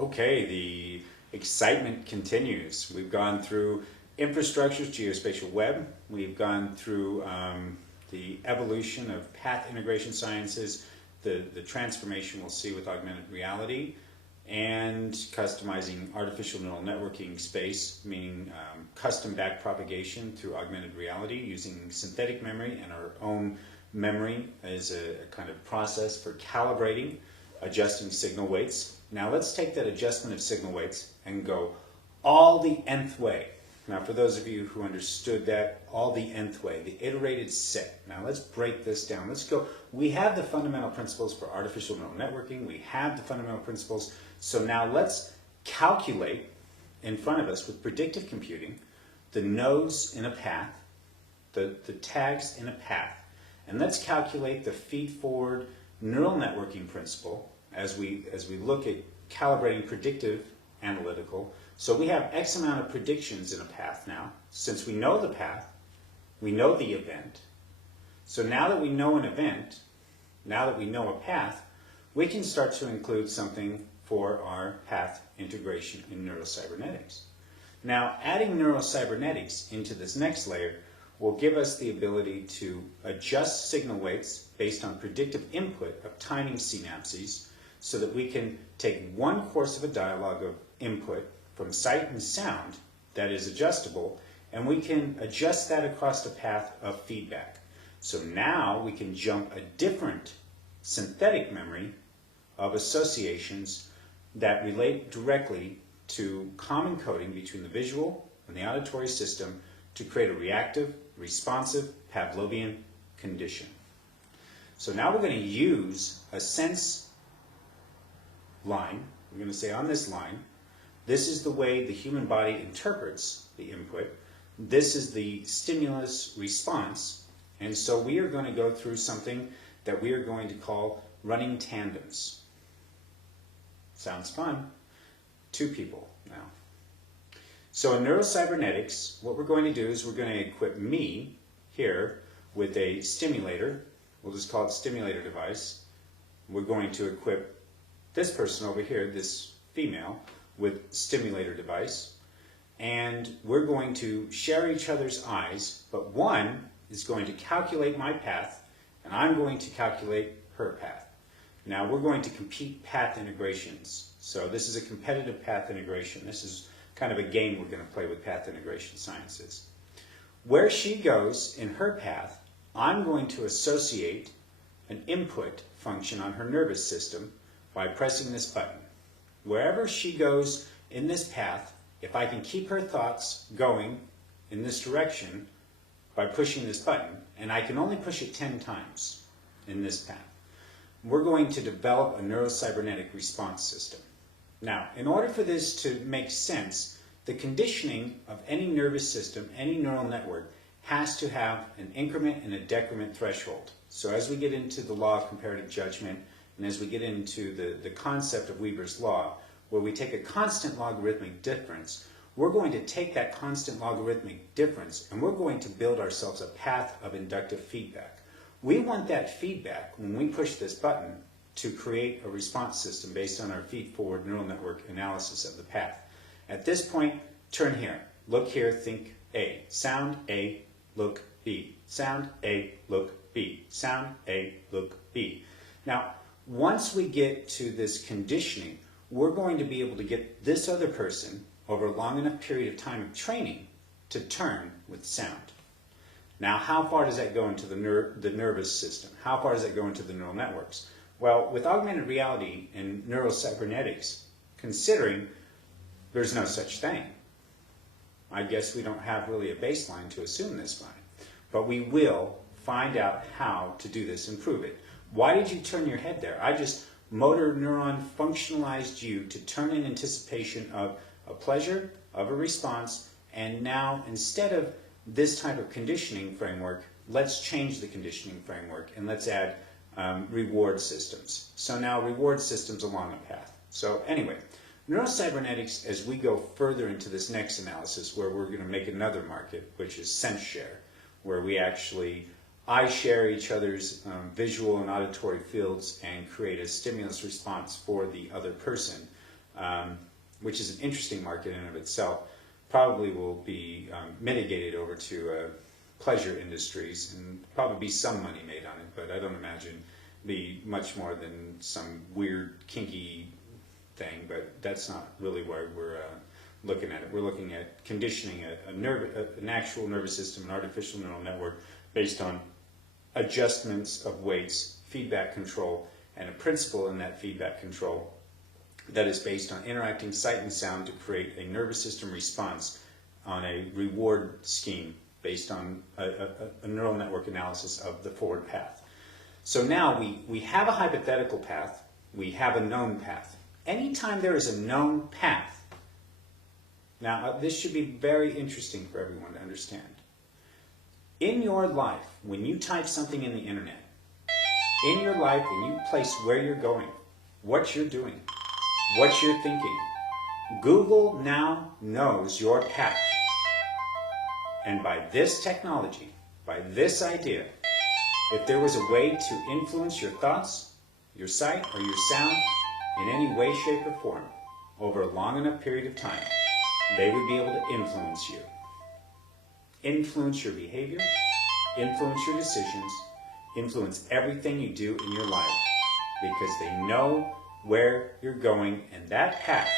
Okay, the excitement continues. We've gone through infrastructures, geospatial web. We've gone through the evolution of path integration sciences, the transformation we'll see with augmented reality, and customizing artificial neural networking space, meaning custom backpropagation through augmented reality using synthetic memory and our own memory as a kind of process for calibrating, adjusting signal weights. Now let's take that adjustment of signal weights and go all the nth way. Now for those of you who understood that, all the nth way, the iterated set. Now let's break this down. Let's go. We have the fundamental principles for artificial neural networking. We have the fundamental principles. So now let's calculate in front of us with predictive computing the nodes in a path, the tags in a path. And let's calculate the feed-forward neural networking principle as we look at calibrating predictive analytical. So we have X amount of predictions in a path now. Since we know the path, we know the event. So now that we know an event, now that we know a path, we can start to include something for our path integration in neurocybernetics. Now, adding neurocybernetics into this next layer will give us the ability to adjust signal weights based on predictive input of timing synapses so that we can take one course of a dialogue of input from sight and sound that is adjustable, and we can adjust that across the path of feedback. So now we can jump a different synthetic memory of associations that relate directly to common coding between the visual and the auditory system to create a reactive, responsive Pavlovian condition. So now we're going to use a sense line. We're going to say on this line, this is the way the human body interprets the input. This is the stimulus response. And so we are going to go through something that we are going to call running tandems. Sounds fun. 2 people now. So in neurocybernetics, what we're going to do is we're going to equip me here with a stimulator. We'll just call it stimulator device. We're going to equip this person over here, this female, with stimulator device. And we're going to share each other's eyes, but one is going to calculate my path, and I'm going to calculate her path. Now we're going to compete path integrations. So this is a competitive path integration. This is kind of a game we're going to play with path integration sciences. Where she goes in her path, I'm going to associate an input function on her nervous system by pressing this button. Wherever she goes in this path, if I can keep her thoughts going in this direction by pushing this button, and I can only push it 10 times in this path, we're going to develop a neurocybernetic response system. Now, in order for this to make sense, the conditioning of any nervous system, any neural network, has to have an increment and a decrement threshold. So as we get into the law of comparative judgment, and as we get into the concept of Weber's law, where we take a constant logarithmic difference, we're going to take that constant logarithmic difference and we're going to build ourselves a path of inductive feedback. We want that feedback, when we push this button, to create a response system based on our feed-forward neural network analysis of the path. At this point, turn here. Look here, think A. Sound A, look B. Sound A, look B. Sound A, look B. Now, once we get to this conditioning, we're going to be able to get this other person, over a long enough period of time of training, to turn with sound. Now, how far does that go into the nervous system? How far does that go into the neural networks? Well, with augmented reality and neurocybernetics, considering there's no such thing, I guess we don't have really a baseline to assume this by. But we will find out how to do this and prove it. Why did you turn your head there? I just motor neuron functionalized you to turn in anticipation of a pleasure, of a response, and now instead of this type of conditioning framework, let's change the conditioning framework and let's add reward systems. So now reward systems along a path. So anyway, neurocybernetics, as we go further into this next analysis, where we're going to make another market, which is sense share, where we actually eye share each other's visual and auditory fields and create a stimulus response for the other person. which is an interesting market in and of itself, probably will be mitigated over to pleasure industries, and probably be some money made on it, but I don't imagine be much more than some weird kinky thing, but that's not really why we're looking at it. We're looking at conditioning an actual nervous system, an artificial neural network based on adjustments of weights, feedback control, and a principle in that feedback control that is based on interacting sight and sound to create a nervous system response on a reward scheme based on a neural network analysis of the forward path. So now we have a hypothetical path, we have a known path. Anytime there is a known path, now this should be very interesting for everyone to understand. In your life, when you type something in the internet, in your life, when you place where you're going, what you're doing, what you're thinking, Google now knows your path. And by this technology, by this idea, if there was a way to influence your thoughts, your sight, or your sound in any way, shape, or form over a long enough period of time, they would be able to influence you. Influence your behavior, influence your decisions, influence everything you do in your life, because they know where you're going, and that path,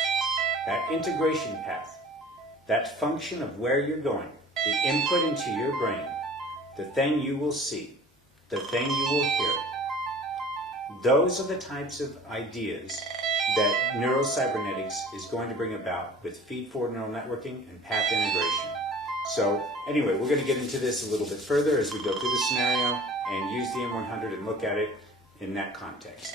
that integration path, that function of where you're going, the input into your brain, the thing you will see, the thing you will hear, those are the types of ideas that neurocybernetics is going to bring about with feed-forward neural networking and path integration. So anyway, we're going to get into this a little bit further as we go through the scenario and use the M100 and look at it in that context.